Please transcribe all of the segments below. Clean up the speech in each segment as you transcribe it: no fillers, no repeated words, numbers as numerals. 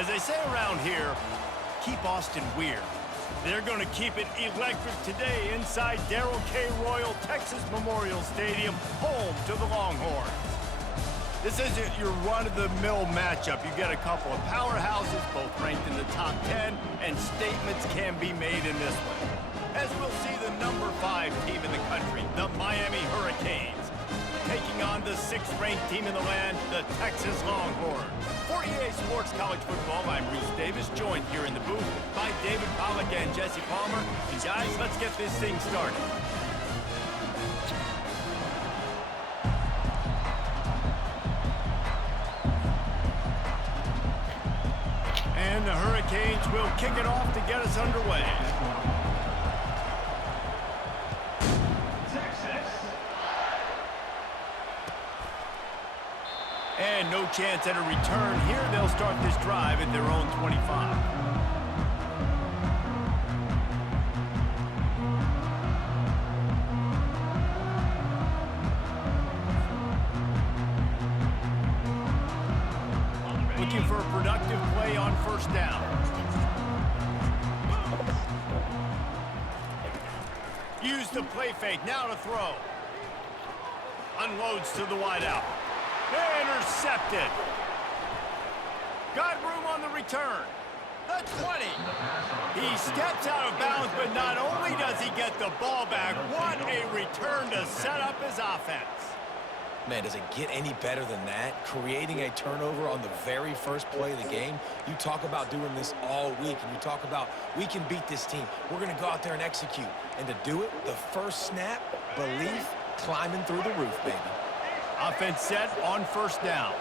As they say around here, keep Austin weird. They're going to keep it electric today inside Darrell K. Royal Texas Memorial Stadium, home to the Longhorns. This isn't your run-of-the-mill matchup. You get a couple of powerhouses, both ranked in the top 10, and statements can be made in this one. As we'll see the number 5 team in the country, the Miami Hurricanes, taking on the 6th-ranked team in the land, the Texas Longhorns. For EA Sports College Football, I'm Bruce Davis, joined here in the booth by David Pollack and Jesse Palmer. And guys, let's get this thing started. And the Hurricanes will kick it off to get us underway. And no chance at a return here. They'll start this drive at their own 25. Looking for a productive play on first down. Use the play fake, now to throw. Unloads to the wideout. Intercepted. Got room on the return. The 20. He steps out of bounds, but not only does he get the ball back, what a return to set up his offense. Man, does it get any better than that? Creating a turnover on the very first play of the game. You talk about doing this all week, and you talk about, we can beat this team. We're going to go out there and execute. And to do it, the first snap, belief, climbing through the roof, baby. Offense set on first down.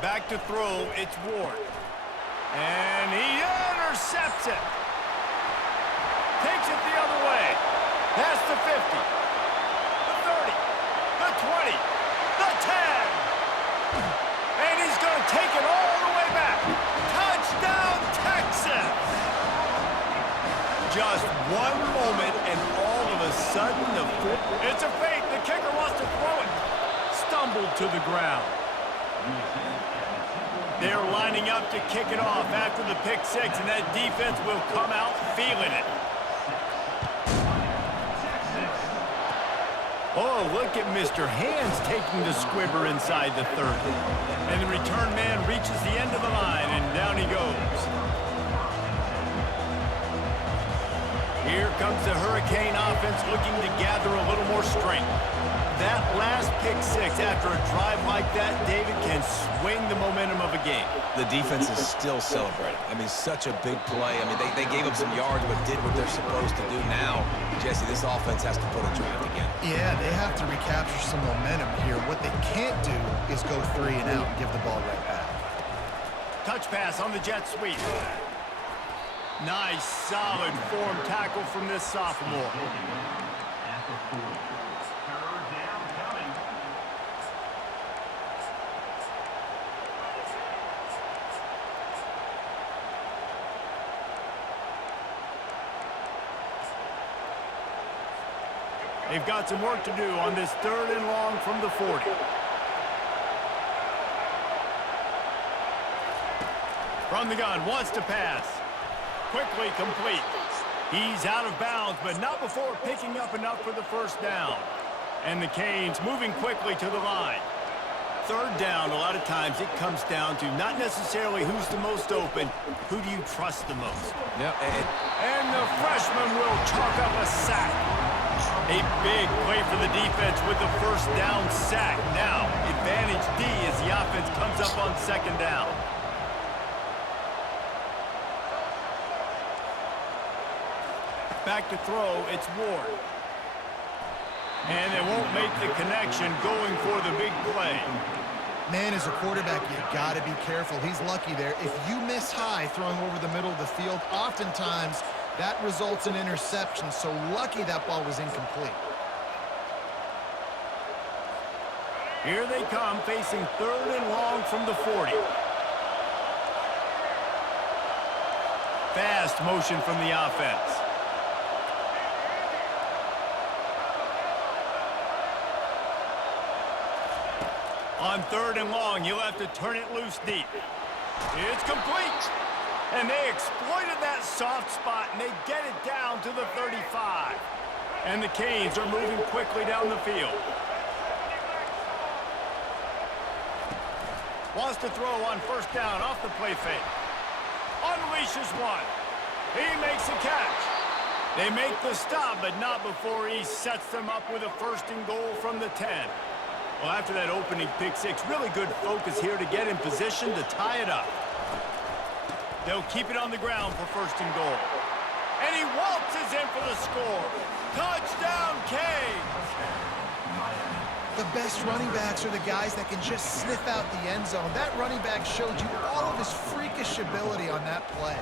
Back to throw, it's Ward. And he intercepts it. Takes it the other way. Past the 50. The 30. The 20. The 10. And he's going to take it all the way back. Touchdown, Texas. Just one moment and all of a sudden it's a fake. The kicker wants to throw it. Stumbled to the ground. They're lining up to kick it off after the pick six, and that defense will come out feeling it. Oh, look at Mr. Hands taking the squibber inside the 30. And the return man reaches the end of the line, and down he goes. Here comes the Hurricane offense looking to gather a little more strength. That last pick six after a drive like that, David, can swing the momentum of a game. The defense is still celebrating. I mean, such a big play. I mean, they gave up some yards but did what they're supposed to do. Now, Jesse, this offense has to put a drive together. Yeah, they have to recapture some momentum here. What they can't do is go 3 and out and give the ball right back. Touch pass on the jet sweep. Nice, solid form tackle from this sophomore. They've got some work to do on this 3rd and long from the 40. From the gun, wants to pass. Quickly complete. He's out of bounds, but not before picking up enough for the first down. And the Canes moving quickly to the line. 3rd down, a lot of times it comes down to not necessarily who's the most open, who do you trust the most? Yep. And the freshman will chalk up a sack. A big play for the defense with the first down sack. Now, advantage D as the offense comes up on 2nd down. Back to throw, it's Ward. And they won't make the connection going for the big play. Man, as a quarterback, you got to be careful. He's lucky there. If you miss high throwing over the middle of the field, oftentimes that results in interception. So lucky that ball was incomplete. Here they come, facing 3rd and long from the 40. Fast motion from the offense. On 3rd and long, he'll have to turn it loose deep. It's complete. And they exploited that soft spot, and they get it down to the 35. And the Canes are moving quickly down the field. Wants to throw on 1st down off the play fake. Unleashes one. He makes a catch. They make the stop, but not before he sets them up with a 1st and goal from the 10. Well, after that opening pick six, really good focus here to get in position to tie it up. They'll keep it on the ground for 1st and goal. And he waltzes in for the score. Touchdown, Canes! The best running backs are the guys that can just sniff out the end zone. That running back showed you all of his freakish ability on that play.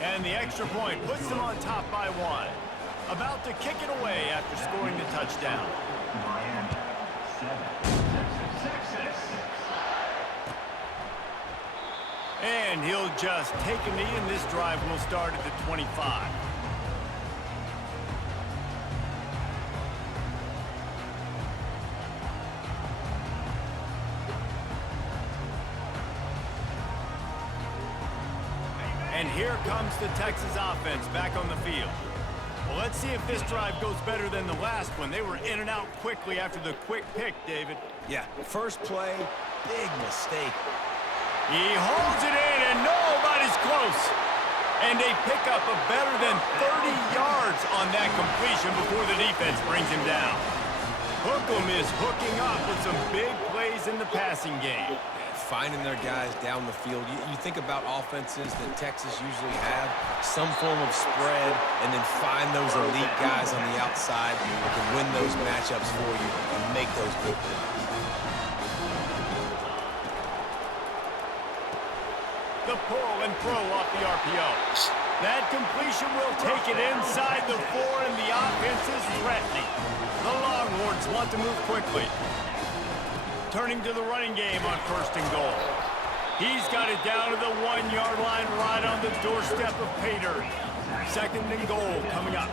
And the extra point puts them on top by 1. About to kick it away after scoring the touchdown. And he'll just take a knee, and this drive will start at the 25. And here comes the Texas offense back on the field. Well, let's see if this drive goes better than the last one. They were in and out quickly after the quick pick, David. Yeah, first play, big mistake. He holds it in, and nobody's close. And they pick up a better than 30 yards on that completion before the defense brings him down. Hookem is hooking up with some big plays in the passing game. Finding their guys down the field. You think about offenses that Texas usually have, some form of spread, and then find those elite guys on the outside that can win those matchups for you and make those big plays. The pull and throw off the RPO. That completion will take it inside the 4, and the offense is threatening. The Longhorns want to move quickly. Turning to the running game on 1st and goal. He's got it down to the 1-yard line right on the doorstep of Pater. 2nd and goal coming up.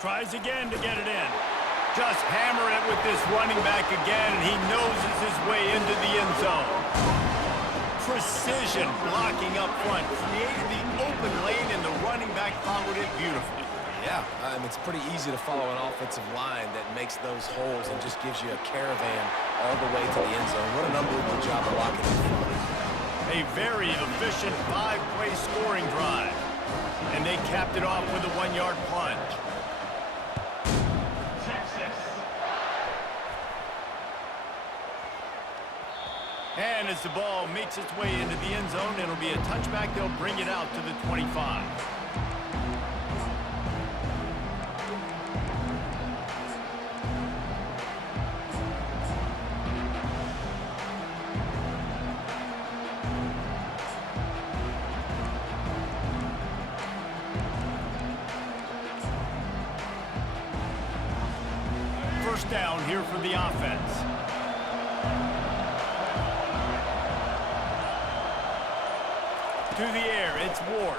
Tries again to get it in. Just hammer it with this running back again, and he noses his way into the end zone. Precision blocking up front, created the open lane, and the running back followed it beautifully. Yeah, it's pretty easy to follow an offensive line that makes those holes and just gives you a caravan all the way to the end zone. What an unbelievable job of blocking up front. A very efficient 5-play scoring drive. And they capped it off with a 1-yard plunge. And as the ball makes its way into the end zone, it'll be a touchback. They'll bring it out to the 25. First down here for the offense. To the air, it's Ward.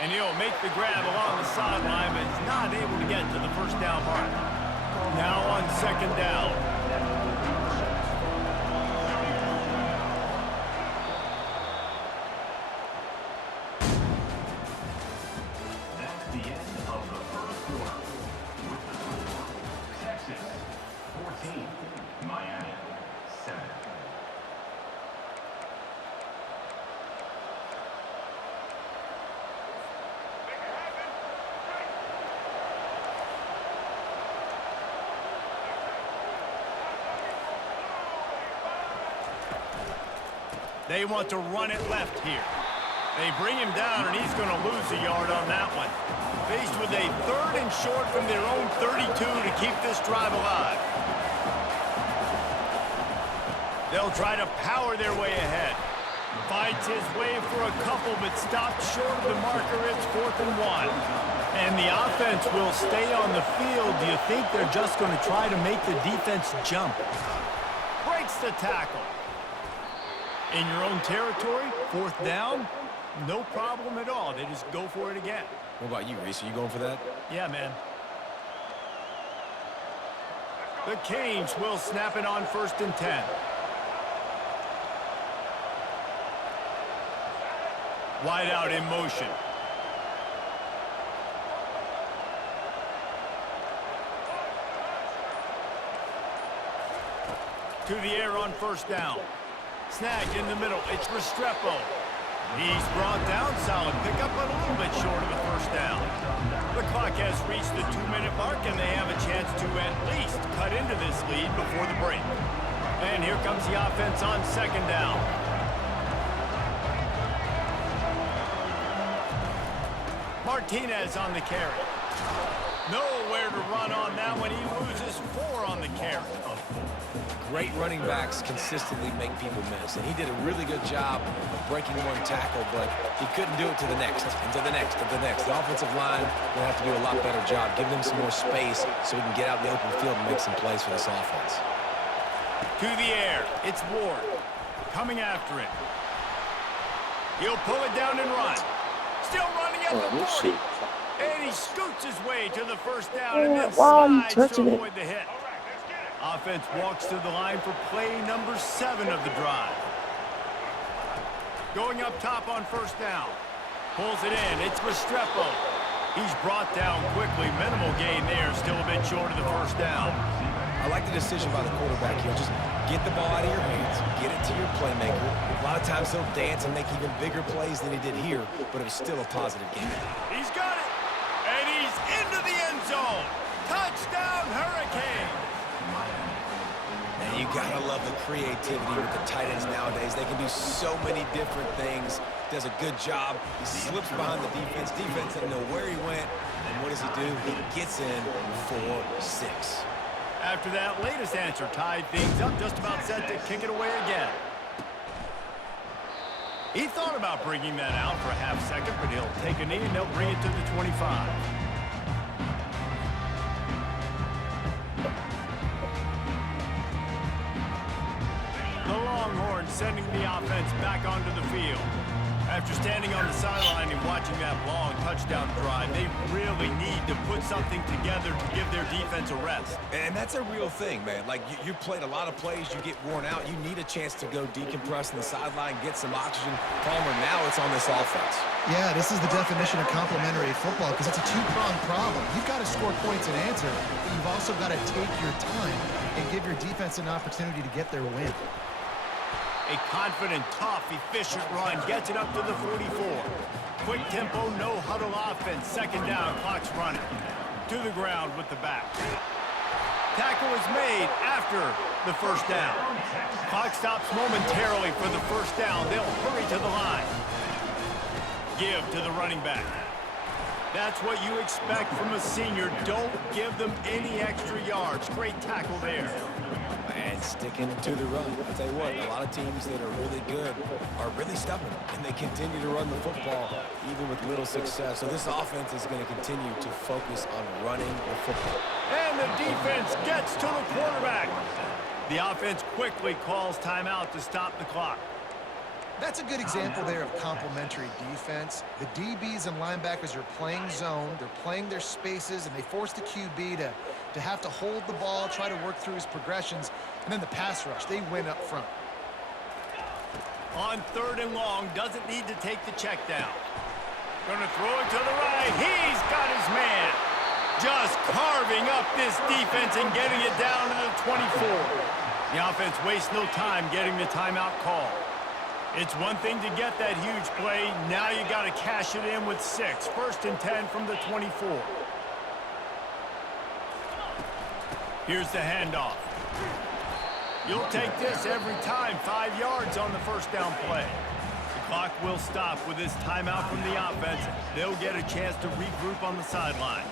And he'll make the grab along the sideline, but he's not able to get to the 1st down mark. Now on 2nd down. That's the end of the 1st quarter. With the score, Texas 14, Miami 7. They want to run it left here. They bring him down, and he's going to lose a yard on that one. Faced with a 3rd and short from their own 32 to keep this drive alive. They'll try to power their way ahead. Fights his way for a couple, but stopped short of the marker. It's 4th and 1. And the offense will stay on the field. Do you think they're just going to try to make the defense jump? Breaks the tackle. In your own territory, 4th down. No problem at all. They just go for it again. What about you, Reese? Are you going for that? Yeah, man. The Canes will snap it on 1st and 10. Wide out in motion. To the air on 1st down. Snagged in the middle. It's Restrepo. He's brought down. Solid pickup, but a little bit short of the 1st down. The clock has reached the 2-minute mark, and they have a chance to at least cut into this lead before the break. And here comes the offense on 2nd down. Martinez on the carry. Nowhere to run on that when he loses 4 on the carry. Great running backs consistently make people miss, and he did a really good job of breaking one tackle, but he couldn't do it to the next, and to the next, and to the next. The offensive line will have to do a lot better job, giving him some more space so we can get out in the open field and make some plays for this offense. To the air, it's Ward, coming after it. He'll pull it down and run. Still running at the 40. And he scoots his way to the 1st down and then slides to avoid the hit. Offense walks to the line for play number 7 of the drive. Going up top on 1st down. Pulls it in. It's Restrepo. He's brought down quickly. Minimal gain there. Still a bit short of the 1st down. I like the decision by the quarterback here. Just get the ball out of your hands. Get it to your playmaker. A lot of times he'll dance and make even bigger plays than he did here, but it was still a positive game. He's got it. And he's into the end zone. Touchdown, Hurricanes. And you gotta love the creativity with the tight ends nowadays. They can do so many different things. Does a good job. He slips behind the defense. Defense doesn't know where he went. And what does he do? He gets in for 6. After that latest answer tied things up, just about set to kick it away again. He thought about bringing that out for a half second, but he'll take a knee and they'll bring it to the 25. The Longhorns sending the offense back onto the field. After standing on the sideline and watching that long touchdown drive, they really need to put something together to give their defense a rest. And that's a real thing, man. Like, you played a lot of plays, you get worn out. You need a chance to go decompress on the sideline, get some oxygen. Palmer, now it's on this offense. Yeah, this is the definition of complementary football because it's a two-pronged problem. You've got to score points and answer, but you've also got to take your time and give your defense an opportunity to get their win. A confident, tough, efficient run gets it up to the 44. Quick tempo, no huddle offense. 2nd down, clock's running. To the ground with the back. Tackle is made after the 1st down. Clock stops momentarily for the 1st down. They'll hurry to the line. Give to the running back. That's what you expect from a senior. Don't give them any extra yards. Great tackle there. And sticking to the run. I'll tell you what, a lot of teams that are really good are really stubborn, and they continue to run the football even with little success. So this offense is going to continue to focus on running the football. And the defense gets to the quarterback. The offense quickly calls timeout to stop the clock. That's a good example there of complementary defense. The DBs and linebackers are playing zone, they're playing their spaces, and they force the QB to have to hold the ball, try to work through his progressions, and then the pass rush, they win up front. On 3rd and long, doesn't need to take the check down. Gonna throw it to the right. He's got his man. Just carving up this defense and getting it down to the 24. The offense wastes no time getting the timeout call. It's one thing to get that huge play. Now you got to cash it in with 6. 1st and 10 from the 24. Here's the handoff. You'll take this every time. 5 yards on the 1st down play. The clock will stop with this timeout from the offense. They'll get a chance to regroup on the sideline.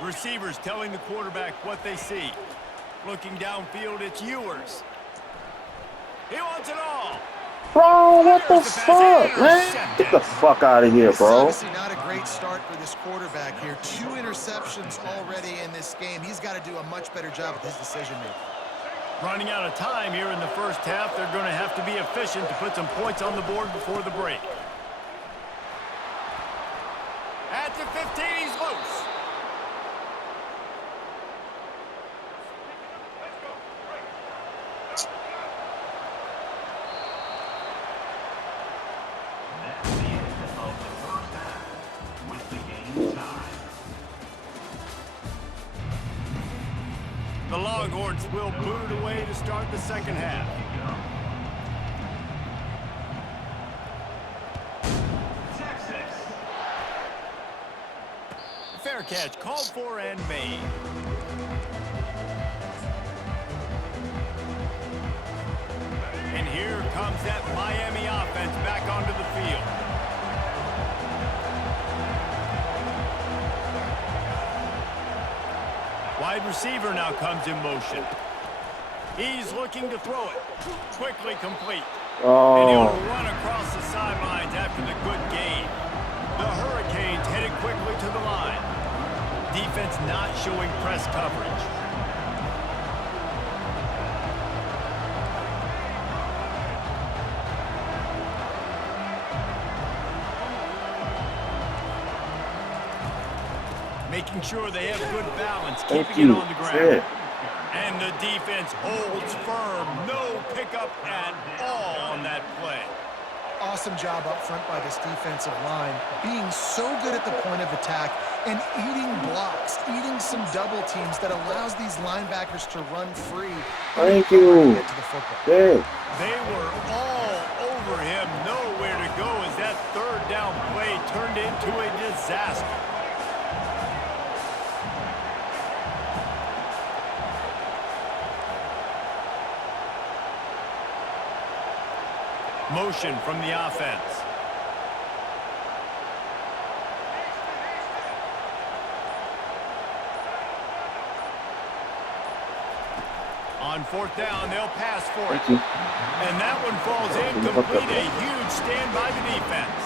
Receivers telling the quarterback what they see. Looking downfield, it's Ewers. He wants it all. Bro, what the fuck, man? Get the fuck out of here, bro. Obviously not a great start for this quarterback here. 2 interceptions already in this game. He's got to do a much better job with his decision-making. Running out of time here in the first half, they're going to have to be efficient to put some points on the board before the break. At the 15, he's loose. That's the end of the first half, with the game tied. The Longhorns will boot it away to start the second half. Texas. Fair catch called for and made. And here comes that Miami offense back onto the field. Wide receiver now comes in motion. He's looking to throw it. Quickly complete. And he'll Oh, run across the sidelines after the good gain. The Hurricanes headed quickly to the line. Defense not showing press coverage. Making sure they have good balance, thank keeping it you. on the ground. Shit. And the defense holds firm. No pickup at all on that play. Awesome job up front by this defensive line, being so good at the point of attack and eating blocks, eating some double teams that allows these linebackers to run free. Thank and you. get to the football. Yeah. They were all over him. Nowhere to go as that third down play turned into a disaster. Motion from the offense. On fourth down, they'll pass for it. Thank you. And that one falls incomplete. A huge stand by the defense.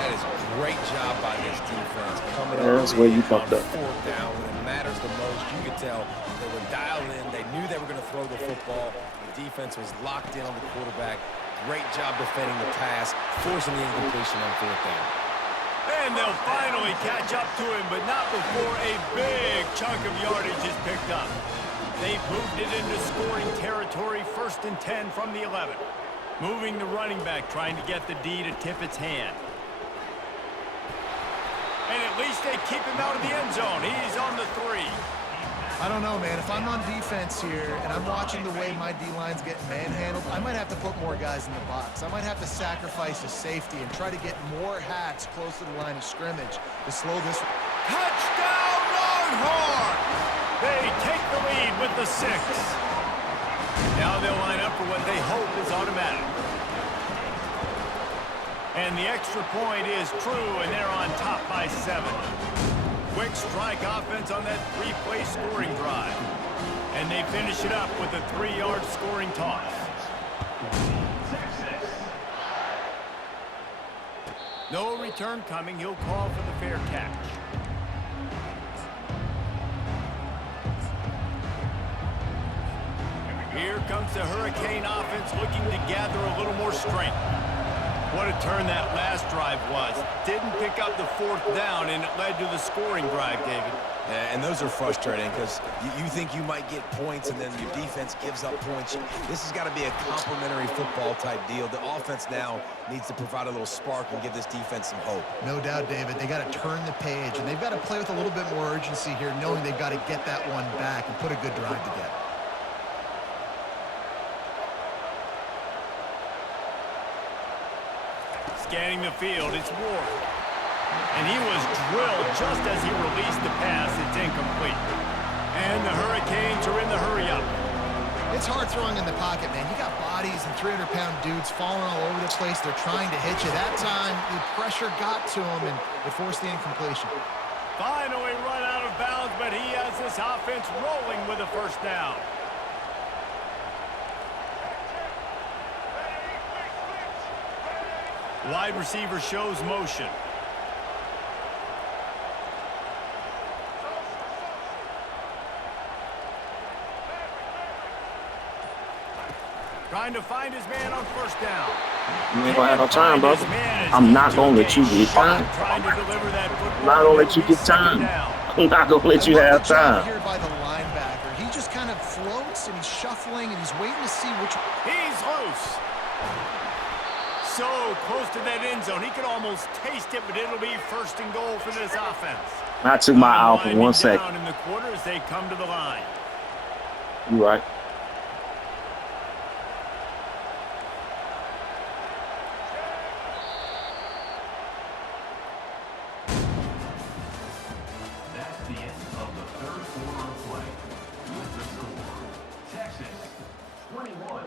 That is a great job by this defense. Coming Yeah, that's where you fucked on up. fourth down when it matters the most. You could tell they were dialed in. They knew they were going to throw the football. The defense was locked in on the quarterback. Great job defending the pass, forcing the incompletion on fourth down. And they'll finally catch up to him, but not before a big chunk of yardage is picked up. They've moved it into scoring territory, 1st and 10 from the 11. Moving the running back, trying to get the D to tip its hand. And at least they keep him out of the end zone. He's on the 3. I don't know, man. If I'm on defense here and I'm watching the way my D-line's getting manhandled, I might have to put more guys in the box. I might have to sacrifice a safety and try to get more hats close to the line of scrimmage to slow this. Touchdown, Longhorns! They take the lead with the 6. Now they'll line up for what they hope is automatic. And the extra point is true, and they're on top by 7. Quick strike offense on that 3-play scoring drive. And they finish it up with a 3-yard scoring toss. No return coming. He'll call for the fair catch. Here comes the Hurricane offense looking to gather a little more strength. What a turn that last drive was. Didn't pick up the 4th down, and it led to the scoring drive, David. Yeah, and those are frustrating because you think you might get points and then your defense gives up points. This has got to be a complementary football type deal. The offense now needs to provide a little spark and give this defense some hope. No doubt, David. They got to turn the page, and they've got to play with a little bit more urgency here, knowing they've got to get that one back and put a good drive together. Scanning the field, it's Ward. And he was drilled just as he released the pass. It's incomplete. And the Hurricanes are in the hurry-up. It's hard throwing in the pocket, man. You got bodies and 300-pound dudes falling all over the place. They're trying to hit you. That time, the pressure got to him, and it forced the incompletion. Finally run out of bounds, but he has this offense rolling with a 1st down. Wide receiver shows motion. Trying to find his man on first down. You ain't gonna have no time, brother. I'm not gonna let you get time. Trying to deliver that I'm football. not gonna let you get time. I'm not gonna let you have time. Here by the linebacker, he just kind of floats and he's shuffling and he's waiting to see which. He's loose. So close to that end zone. He could almost taste it, but it'll be first and goal for this offense. I took my eye off for 1 second. Down in the quarter as they come to the line. You right. That's the end of the third quarter of play. With the score, Texas 21,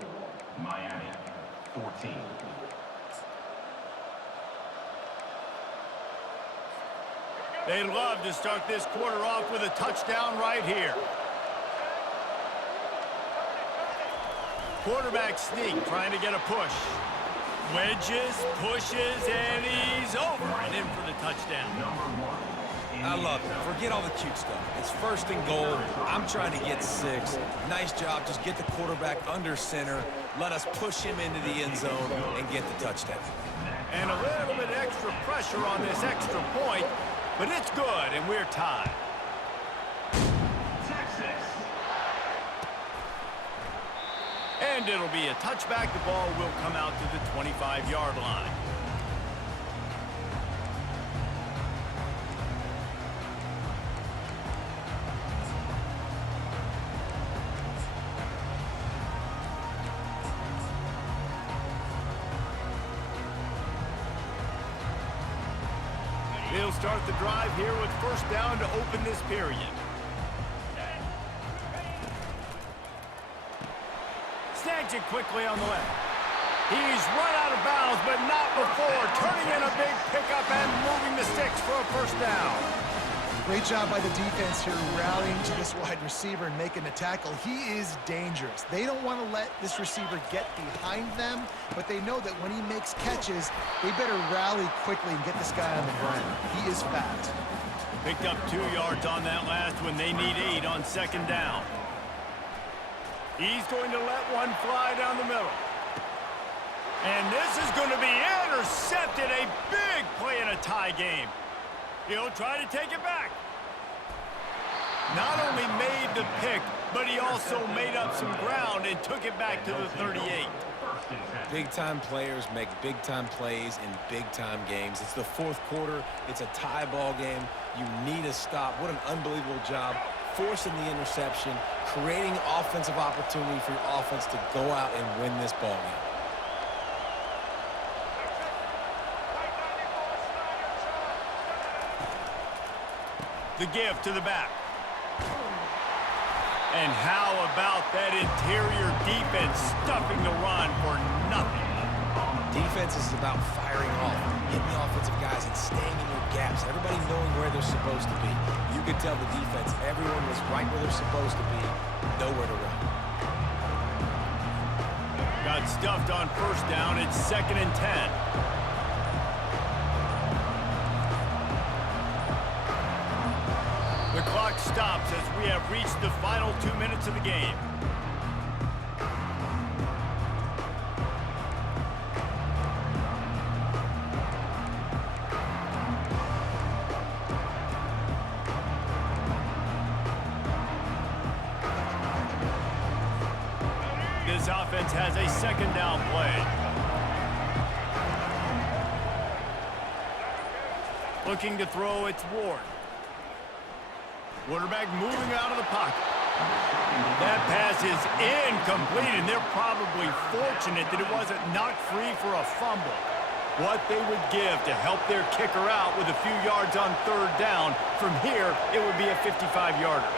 Miami 14. They'd love to start this quarter off with a touchdown right here. Quarterback sneak, trying to get a push. Wedges, pushes, and he's over and in for the touchdown. I love it. Forget all the cute stuff. It's first and goal. I'm trying to get 6. Nice job. Just get the quarterback under center. Let us push him into the end zone and get the touchdown. And a little bit extra pressure on this extra point, but it's good, and we're tied. Texas. And it'll be a touchback. The ball will come out to the 25-yard line. They'll start the drive here with first down to open this period. Snags it quickly on the left. He's run out of bounds, but not before turning in a big pickup and moving the sticks for a first down. Great job by the defense here, rallying to this wide receiver and making the tackle. He is dangerous. They don't want to let this receiver get behind them, but they know that when he makes catches, they better rally quickly and get this guy on the ground. He is fast. Picked up 2 yards on that last one. They need 8 on second down. He's going to let one fly down the middle. And this is going to be intercepted. A big play in a tie game. He'll try to take it back. Not only made the pick, but he also made up some ground and took it back to the 38. Big-time players make big-time plays in big-time games. It's the fourth quarter. It's a tie ball game. You need a stop. What an unbelievable job forcing the interception, creating offensive opportunity for your offense to go out and win this ball game. The give to the back. And how about that interior defense stuffing the run for nothing? Defense is about firing off, hitting the offensive guys and staying in your gaps. Everybody knowing where they're supposed to be. You could tell the defense, everyone was right where they're supposed to be, nowhere to run. Got stuffed on first down. It's 2nd and 10. The clock stops as we have reached the final 2 minutes of the game. This offense has a second down play. Looking to throw, it's Ward. Quarterback moving out of the pocket. That pass is incomplete, and they're probably fortunate that it wasn't knocked free for a fumble. What they would give to help their kicker out with a few yards on third down. From here, it would be a 55-yarder.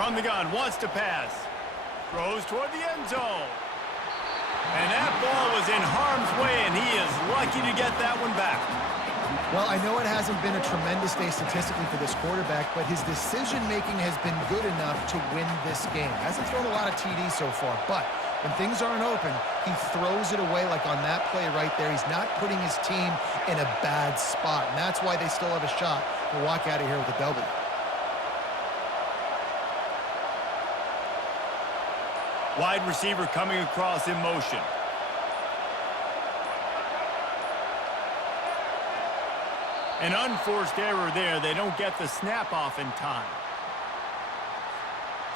From the gun, wants to pass. Throws toward the end zone. And that ball was in harm's way, and he is lucky to get that one back. Well, I know it hasn't been a tremendous day statistically for this quarterback, but his decision-making has been good enough to win this game. Hasn't thrown a lot of TDs so far, but When things aren't open, he throws it away like on that play right there. He's not putting his team in a bad spot, and that's why they still have a shot to walk out of here with a W. Wide receiver coming across in motion. An unforced error there. They don't get the snap off in time.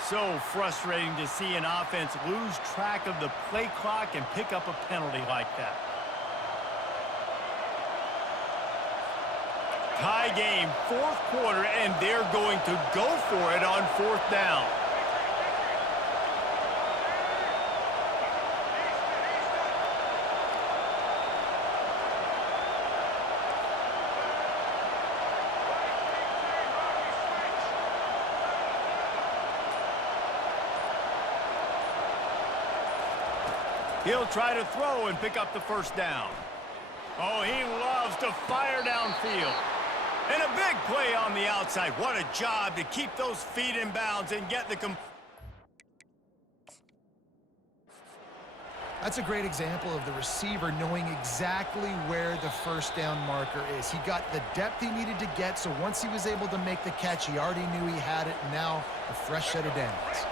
So frustrating to see an offense lose track of the play clock and pick up a penalty like that. Tie game, fourth quarter, and they're going to go for it on fourth down. He'll try to throw and pick up the first down. Oh, he loves to fire downfield. And a big play on the outside. What a job to keep those feet in bounds and get the... That's a great example of the receiver knowing exactly where the first down marker is. He got the depth he needed to get, so once he was able to make the catch, he already knew he had it, and now a fresh set of downs.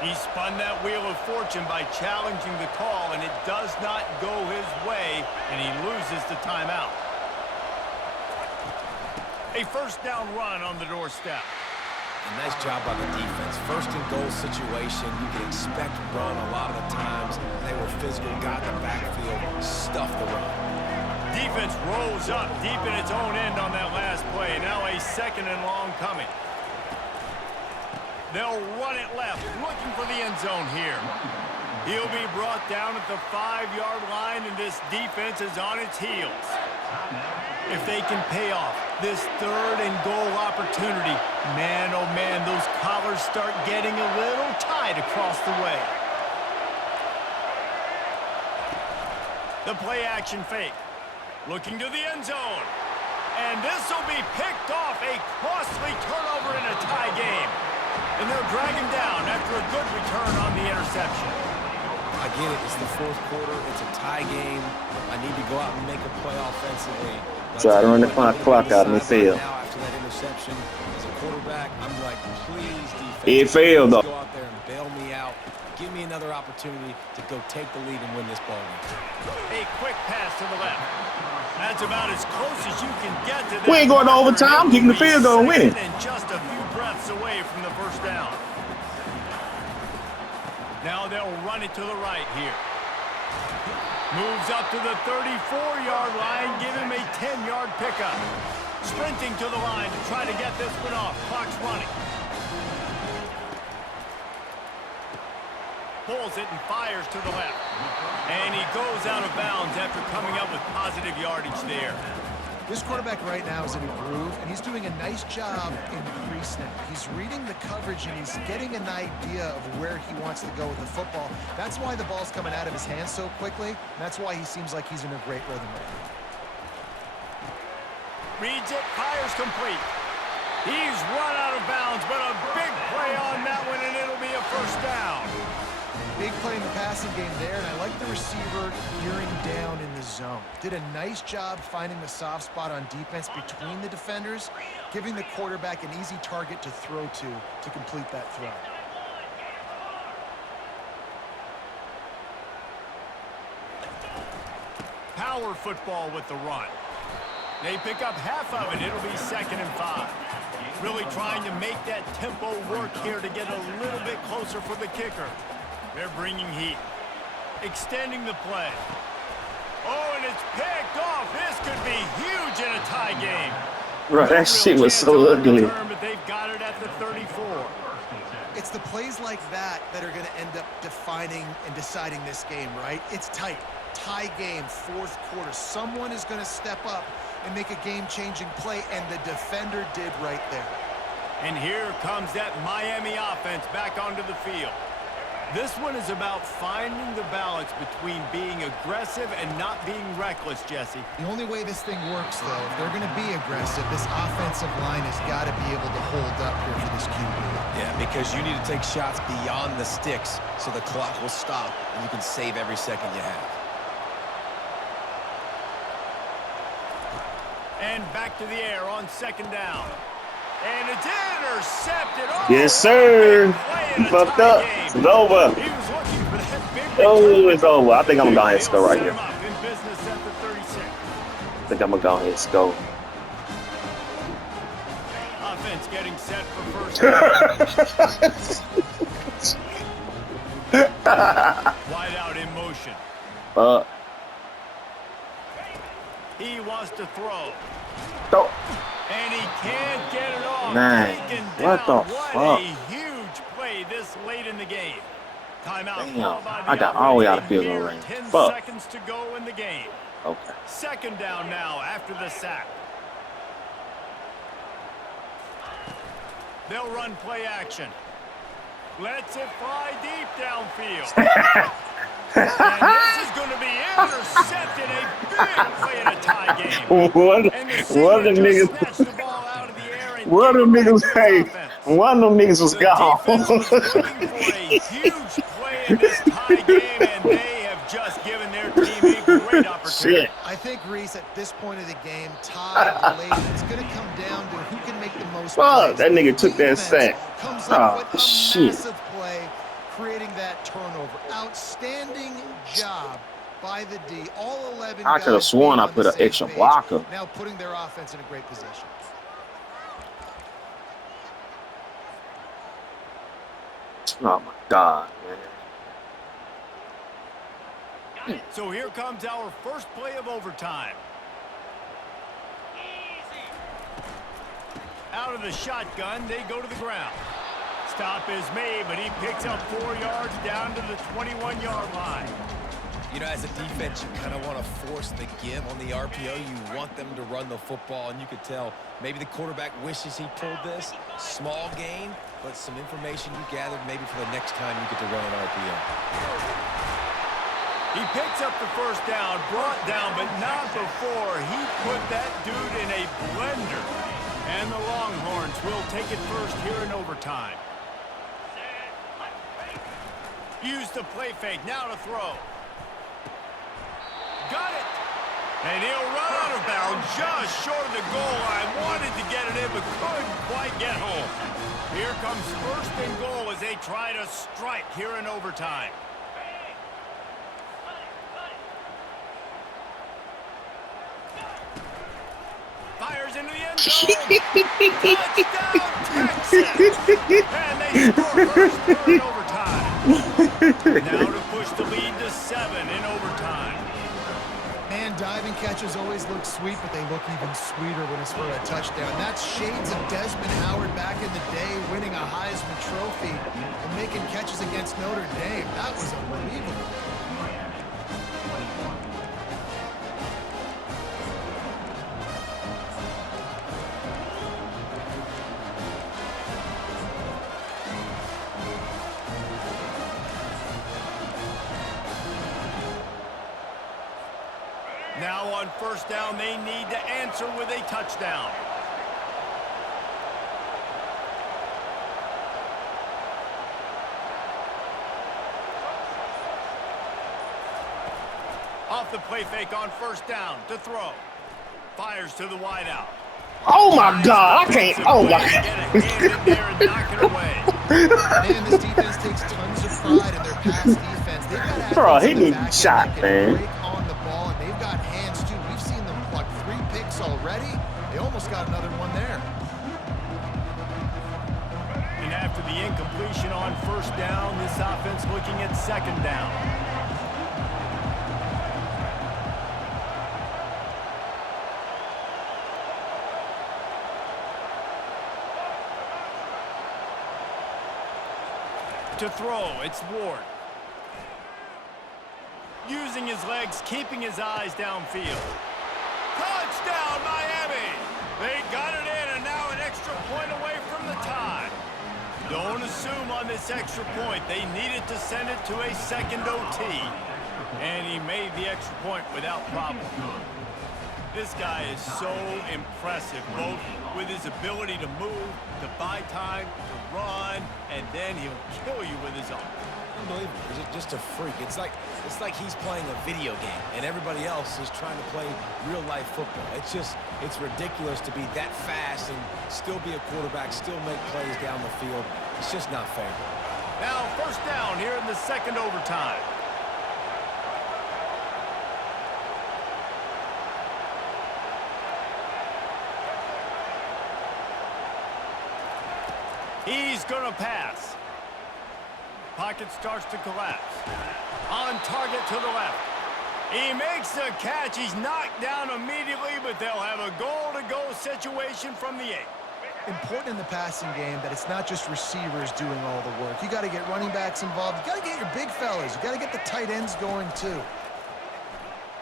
He spun that wheel of fortune by challenging the call, and it does not go his way, and he loses the timeout. A first down run on the doorstep. A nice job by the defense. First and goal situation, you can expect run a lot of the times. They were physical, got the backfield, stuffed the run. Defense rolls up deep in its own end on that last play. Now a second and long coming. They'll run it left, looking for the end zone here. He'll be brought down at the 5-yard line, and this defense is on its heels. If they can pay off this third and goal opportunity, man, oh man, those collars start getting a little tight across the way. The play action fake. Looking to the end zone. And this will be picked off, a costly turnover in a tie game. And they'll drag him down after a good return on the interception. I get it. It's the fourth quarter. It's a tie game. I need to go out and make a play offensively. Try to run the clock out in the field. Now after that interception, as a quarterback, I'm like, please, defense. It failed, though. Go out there and bail me out. Give me another opportunity to go take the lead and win this ball game. A quick pass to the left. That's about as close as you can get to that. We ain't going to overtime. Kicking the field goal and winning. And just a few breaths away from the first down. Now they'll run it to the right here. Moves up to the 34-yard line. Give him a 10-yard pickup. Sprinting to the line to try to get this one off. Clock's running. Pulls it and fires to the left. And he goes out of bounds after coming up with positive yardage there. This quarterback right now is in a groove, and he's doing a nice job in pre-snap. He's reading the coverage, and he's getting an idea of where he wants to go with the football. That's why the ball's coming out of his hands so quickly, and that's why he seems like he's in a great rhythm right now. Reads it, fires complete. He's run out of bounds, but a big play on that one, and it'll be a first down. Big play in the passing game there, and I like the receiver gearing down in the zone. Did a nice job finding the soft spot on defense between the defenders, giving the quarterback an easy target to throw to complete that throw. Power football with the run. They pick up half of it. It'll be 2nd and 5. Really trying to make that tempo work here to get a little bit closer for the kicker. They're bringing heat. Extending the play. Oh, and it's picked off. This could be huge in a tie game. Bro, that shit was so ugly. But they've got it at the 34. It's the plays like that that are going to end up defining and deciding this game, right? It's tight. Tie game, fourth quarter. Someone is going to step up and make a game-changing play, and the defender did right there. And here comes that Miami offense back onto the field. This one is about finding the balance between being aggressive and not being reckless, Jesse. The only way this thing works, though, if they're going to be aggressive, this offensive line has got to be able to hold up here for this QB. Yeah, because you need to take shots beyond the sticks so the clock will stop and you can save every second you have. And back to the air on second down. And it's intercepted. Oh, Yes, sir. He Fucked up. It's over. He was looking for that big Oh, it's over. I think I'm going to go ahead and score right Set here. him up in business at the 36. I think I'm going to go ahead and score. Offense getting set for first down. Wide out in motion. He wants to throw. And he can't get it off. Man, Taken what down. the What fuck? a huge play this late in the game. Timeout. Damn, called by the I got all the way out of operator. field goal Mere range. 10 Fuck. seconds to go in the game. Okay. Second down now after the sack. They'll run play action. Lets it fly deep downfield. And this is going to be intercepted. A big play in a tie game. What the niggas? Snatched the ball out of the air and What the gave it niggas? to his Hey, offense. one of them niggas was The gone. defense was looking for a huge play in this tie game, and they have just given their team a great opportunity. Shit. I think, Reese, at this point of the game, tied late, it's going to come down to who can make the most Fuck, plays. that nigga took that Defense sack. Comes Oh, up with a shit. massive play, creating that turnover. Outstanding job by the D. All 11 I coulda guys sworn being I on put the an same extra page, blocker. now putting their offense in a great position. Oh my God, man. So here comes our first play of overtime. Out of the shotgun, they go to the ground. Stop is made, but he picks up 4 yards down to the 21-yard line. You know, as a defense, you kind of want to force the give on the RPO. You want them to run the football, and you could tell maybe the quarterback wishes he pulled this. Small gain, but some information you gathered maybe for the next time you get to run an RPO. He picks up the first down, brought down, but not before he put that dude in a blender. And the Longhorns will take it first here in overtime. Use the play fake, now to throw. Got it. And he'll run out of bounds just short of the goal line. Wanted to get it in, but couldn't quite get home. Here comes first and goal as they try to strike here in overtime. Fires into the end zone. Touchdown, Texas. And they score first here in overtime. Now to push the lead to 7 in overtime. Man, diving catches always look sweet, but they look even sweeter when it's for a touchdown. That's shades of Desmond Howard back in the day, winning a Heisman Trophy and making catches against Notre Dame. That was unbelievable. Now on first down, they need to answer with a touchdown. Off the play fake on first down to throw. Fires to the wideout. Oh my God, I can't. Oh my Get a hand in there and knock it away. Man, this defense takes tons of pride in their pass defense. They've got Bro, athletes he in the need back end shot, that can man. break on the ball, and they've got hands too. We've seen them pluck 3 picks already. They almost got another one there. And after the incompletion on first down, this offense looking at second down. To throw, it's Ward. Using his legs, keeping his eyes downfield. Touchdown, Miami! They got it in, and now an extra point away from the tie. Don't assume on this extra point. They needed to send it to a second OT. And he made the extra point without problem. This guy is so impressive, both with his ability to move, to buy time, to run, and then he'll kill you with his arm. Unbelievable. He's just a freak. It's like he's playing a video game, and everybody else is trying to play real-life football. It's ridiculous to be that fast and still be a quarterback, still make plays down the field. It's just not fair. Now, first down here in the second overtime. He's going to pass. Pocket starts to collapse. On target to the left. He makes the catch. He's knocked down immediately, but they'll have a goal-to-go situation from the 8. Important in the passing game that it's not just receivers doing all the work. You got to get running backs involved. You got to get your big fellas. You got to get the tight ends going too.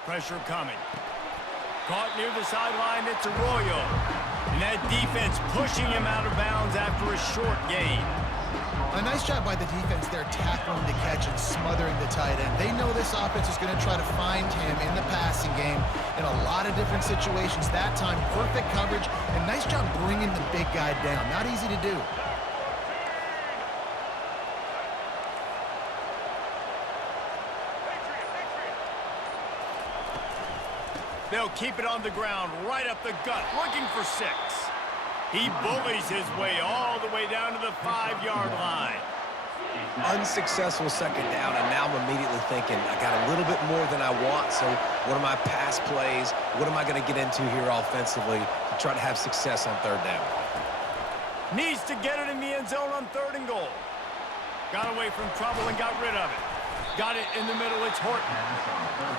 Pressure coming. Caught near the sideline. It's Arroyo. And that defense pushing him out of bounds after a short gain. A nice job by the defense there, tackling the catch and smothering the tight end. They know this offense is going to try to find him in the passing game in a lot of different situations. That time, perfect coverage, and nice job bringing the big guy down. Not easy to do. They'll keep it on the ground, right up the gut, looking for 6. He bullies his way all the way down to the 5-yard line. Unsuccessful second down, and now I'm immediately thinking, I got a little bit more than I want, so what are my pass plays? What am I going to get into here offensively to try to have success on third down? Needs to get it in the end zone on 3rd and goal. Got away from trouble and got rid of it. Got it in the middle, it's Horton.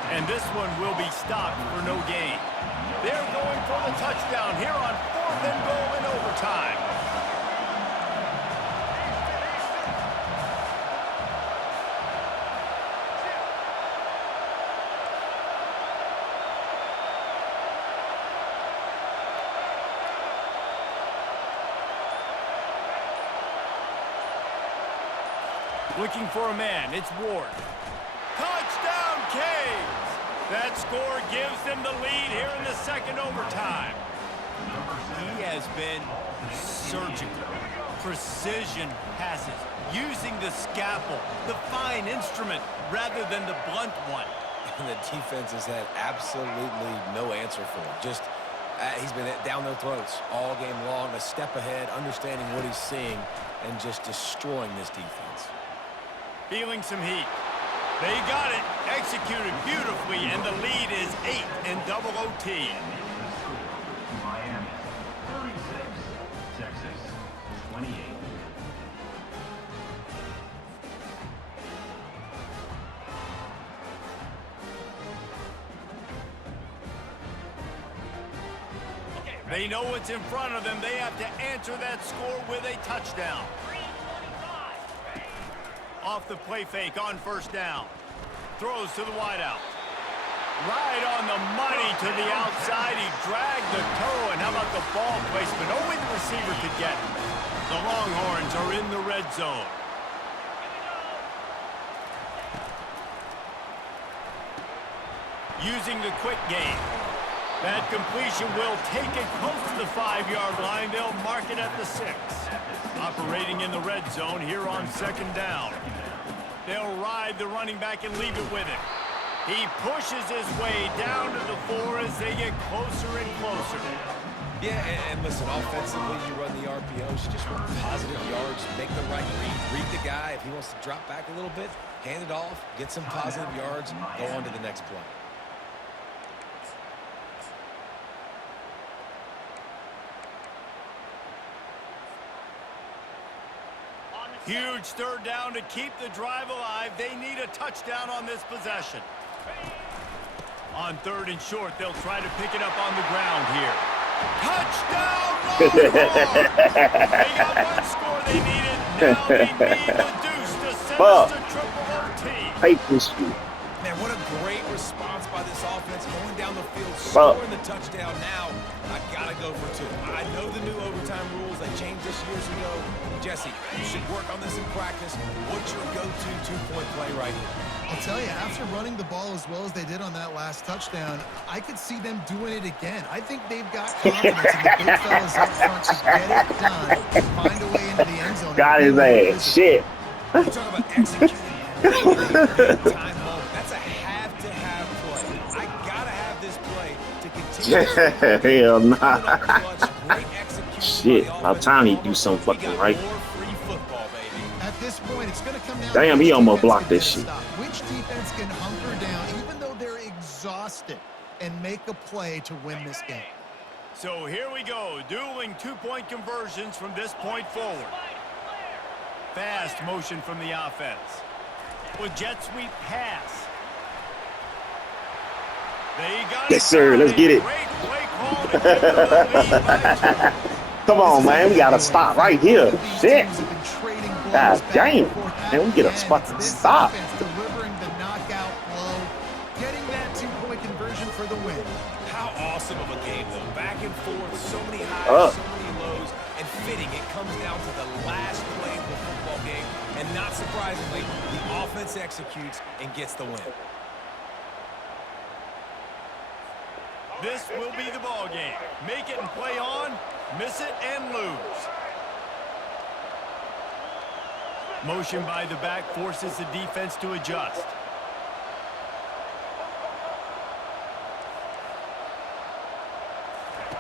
And this one will be stopped for no gain. They're going for the touchdown here on 4th and goal in overtime. Looking for a man, it's Ward. Touchdown, Canes! That score gives them the lead here in the second overtime. He has been surgical, precision passes, using the scalpel, the fine instrument, rather than the blunt one. And the defense has had absolutely no answer for him. Just, he's been down their throats all game long, a step ahead, understanding what he's seeing, and just destroying this defense. Feeling some heat. They got it, executed beautifully, and the lead is 8 in double OT. Miami 36, Texas 28. They know what's in front of them. They have to answer that score with a touchdown. Off the play fake on first down. Throws to the wideout. Right on the money to the outside. He dragged the toe, and how about the ball placement? Only the receiver could get it. The Longhorns are in the red zone. Using the quick game. That completion will take it close to the 5-yard line. They'll mark it at the 6. Operating in the red zone here on second down. They'll ride the running back and leave it with him. He pushes his way down to the 4 as they get closer and closer. Yeah, and listen, offensively, you run the RPOs, you just run positive yards, make the right read the guy. If he wants to drop back a little bit, hand it off, get some positive yards, go on to the next play. Huge third down to keep the drive alive. They need a touchdown on this possession. On 3rd and short, they'll try to pick it up on the ground here. Touchdown, Longhorns! They got one score they needed. Now they need the deuce to send us to triple OT. Hate this shit. Man, what a great response by this offense, going down the field, scoring the touchdown. Now, I got to go for 2. I know the new overtime overtime rules that changed this years ago. Jesse, you should work on this in practice. What's your go-to two-point play right here? I'll tell you, after running the ball as well as they did on that last touchdown, I could see them doing it again. I think they've got confidence in the big fellas up front to get it done and find a way into the end zone. Got his ass. Shit. You talk about executing big time moment. That's a have-to-have play. I gotta have this play to continue. Hell nah. Great execution. Shit. About time he do something fucking right. More free football, baby. At this point, it's going to come down Damn, to he which almost defense blocked can this get a shit. stop. Which defense can hunker down, even though they're exhausted, and make a play to win this game. So here we go, dueling two-point conversions from this point forward. Fast motion from the offense. With jet sweep pass. They got Yes, sir. Let's get it. Great play call to give them the lead by 2. Come on, man. We got to stop right here. Shit. God damn. Man, we get a spot to stop. Delivering the knockout blow, getting that two-point conversion for the win. How awesome of a game, though. Back and forth, so many highs, so many lows, and fitting. It comes down to the last play of the football game, and not surprisingly, the offense executes and gets the win. This will be the ball game. Make it and play on, miss it and lose. Motion by the back forces the defense to adjust.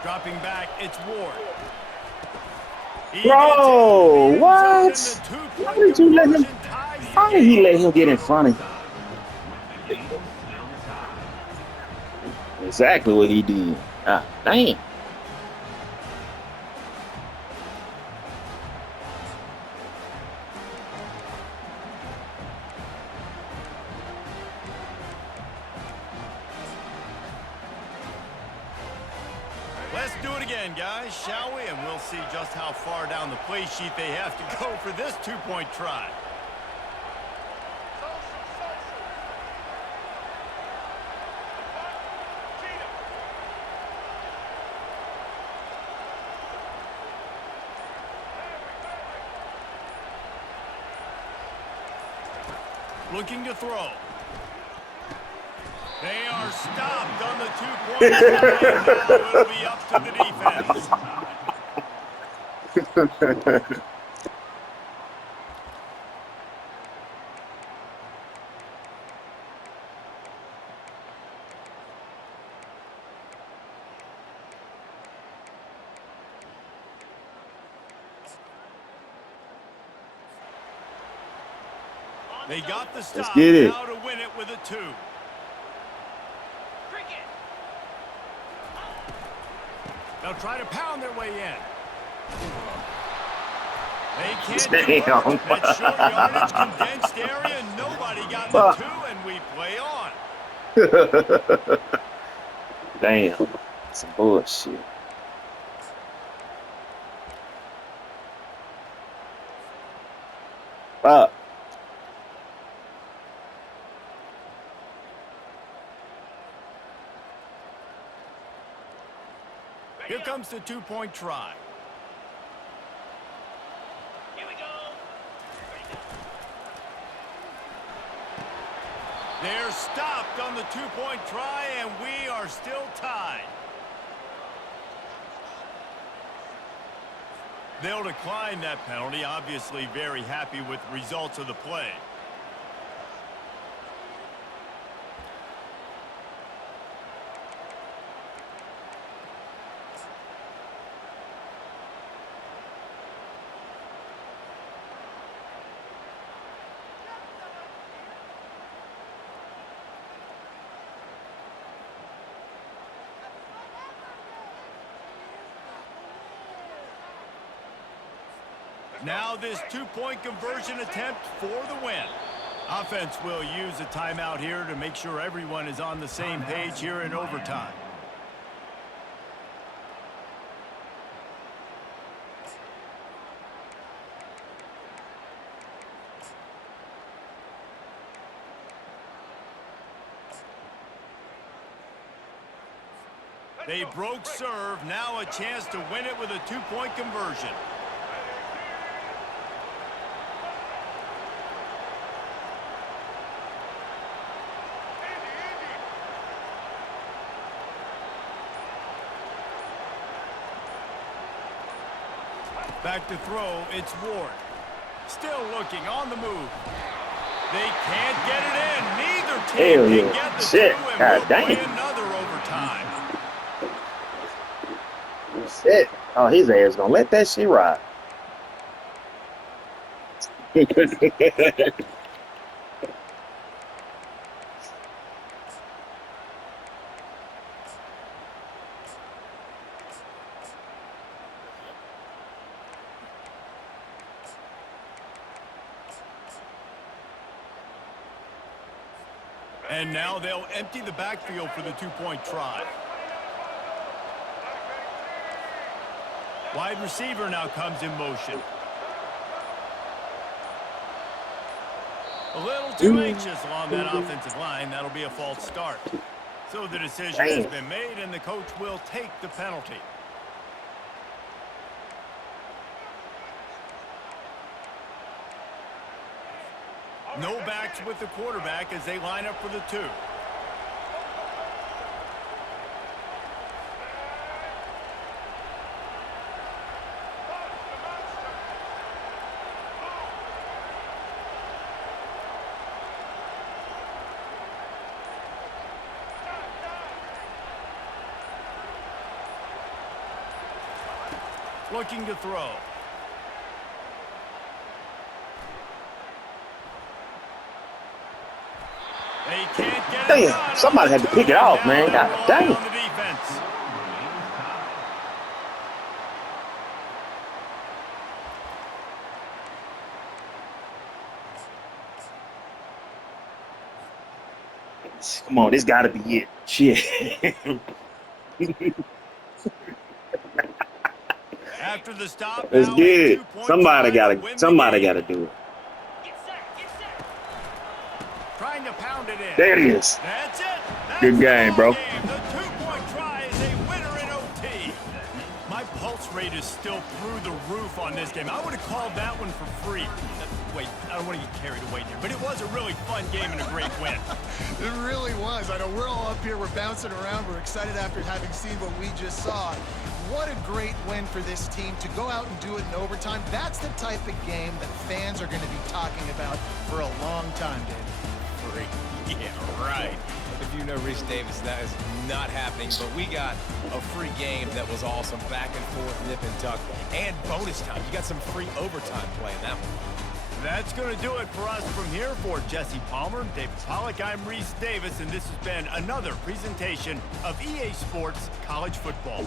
Dropping back, it's Ward. Bro, what? Why did you let him? How did he let him get in front of him? Exactly what he did. Ah, damn. Let's do it again, guys, shall we? And we'll see just how far down the play sheet they have to go for this two-point try. Looking to throw. They are stopped on the two-point line. Now it'll be up to the defense. They got the stop. get it. Now to win it with a 2. They'll try to pound their way in. They can't convert. That short yardage condensed area. Nobody got the 2, and we play on. Damn. Some bullshit. Fuck. Here comes the two-point try. Here we go. They're stopped on the two-point try, and we are still tied. They'll decline that penalty, obviously very happy with the results of the play. Now this two-point conversion attempt for the win. Offense will use a timeout here to make sure everyone is on the same page here in overtime. They broke serve. Now a chance to win it with a two-point conversion. Back to throw, it's Ward. Still looking on the move. They can't get it in. Neither team can get the Shit. two, and God we'll dang play it. another overtime. Shit. Oh, his ass gonna let that shit ride. And now they'll empty the backfield for the two-point try. Wide receiver now comes in motion. A little too anxious along that offensive line. That'll be a false start. So the decision has been made, and the coach will take the penalty. No backs with the quarterback as they line up for the two. Looking to throw. They can't get it done. Damn, somebody had to pick it off, man. God dang. On the defense. Come on, this gotta be it. Shit. After the stop, It's now a good. two-point Somebody try to win the somebody game. gotta do it. Trying to pound it in. There it is. That's it. That's Good game, the bro. ball game. The two-point try is a winner in OT. My pulse rate is still through the roof on this game. I would have called that one for free. Wait, I don't want to get carried away here, but it was a really fun game and a great win. It really was. I know we're all up here, we're bouncing around, we're excited after having seen what we just saw. What a great win for this team to go out and do it in overtime. That's the type of game that fans are going to be talking about for a long time, David. Free. Yeah, right. If you know Rich Davis, that is not happening, but we got a free game that was awesome. Back and forth, nip and tuck, and bonus time. You got some free overtime play in that one. That's going to do it for us from here. For Jesse Palmer, David Pollack, I'm Reese Davis, and this has been another presentation of EA Sports College Football.